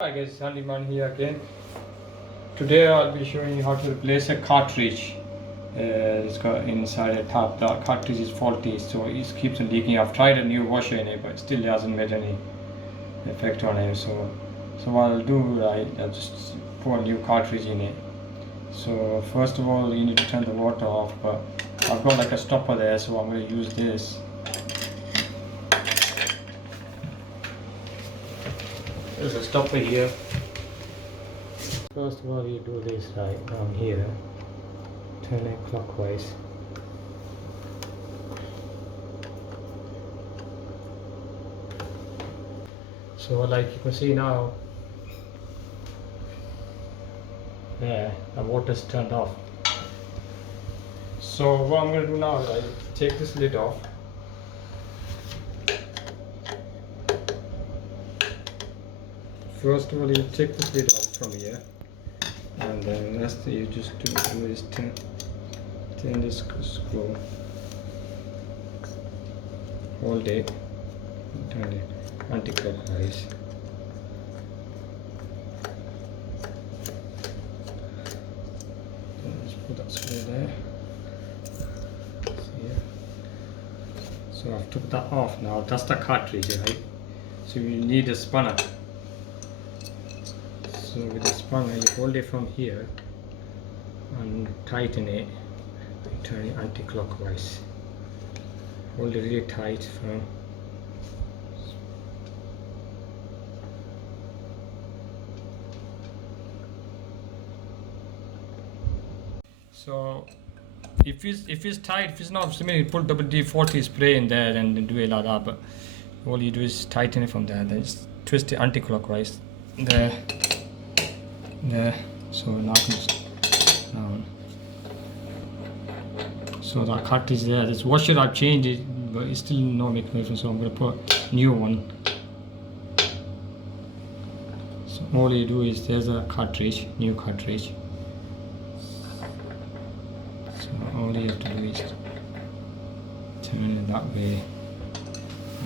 Hi guys, Handyman here again. Today I'll be showing you how to replace a cartridge. It's got inside a tap. The cartridge is faulty, so it keeps on leaking. I've tried a new washer in it, but it still hasn't made any effect on it. So what I'll do, I'll just put a new cartridge in it. So first of all, you need to turn the water off. But I've got like a stopper there, so I'm going to use this. There's a stopper here. First of all, you do this right down here, turn it clockwise. So like you can see now, there, the water's turned off. So what I'm going to do now is I take this lid off. First of all, you take the lid off from here, and then the next thing you just do is turn this screw, hold it, turn it anti-clockwise. Just put that screw there. See here. So I've took that off now. That's the cartridge, right? So you need a spanner. So with the spanner, you hold it from here and tighten it and turn it anti-clockwise. Hold it really tight firm. So if it's tight, if it's not similar, put WD-40 spray in there and do it like that. But all you do is tighten it from there, then just twist it anti-clockwise. There. So now down. So that cartridge there, this washer I've changed it, but it's still not making a difference, so I'm going to put new one. So all you do is, there's a cartridge, new cartridge. So all you have to do is turn it that way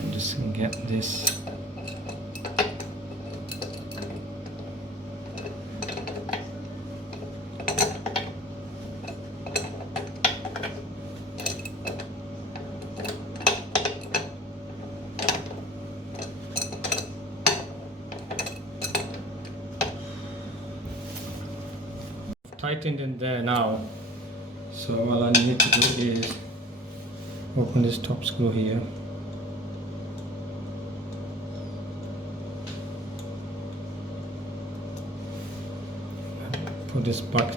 and just get this. Tightened in there now, so all I need to do is open this top screw here, put this back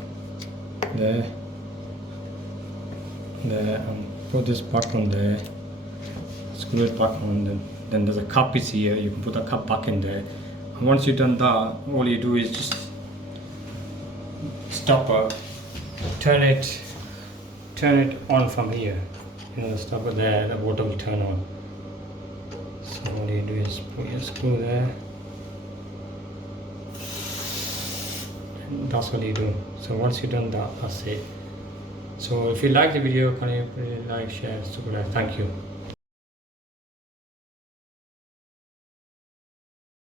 there, and put this back on there, screw it back on. Then there's a cup is here, you can put the cup back in there, and once you've done that, all you do is just stopper, turn it on from here. You know, the stopper there, the water will turn on. So what you do is put your screw there, and that's what you do. So once you've done that, that's it. So if you like the video, can you like, share, subscribe? Thank you.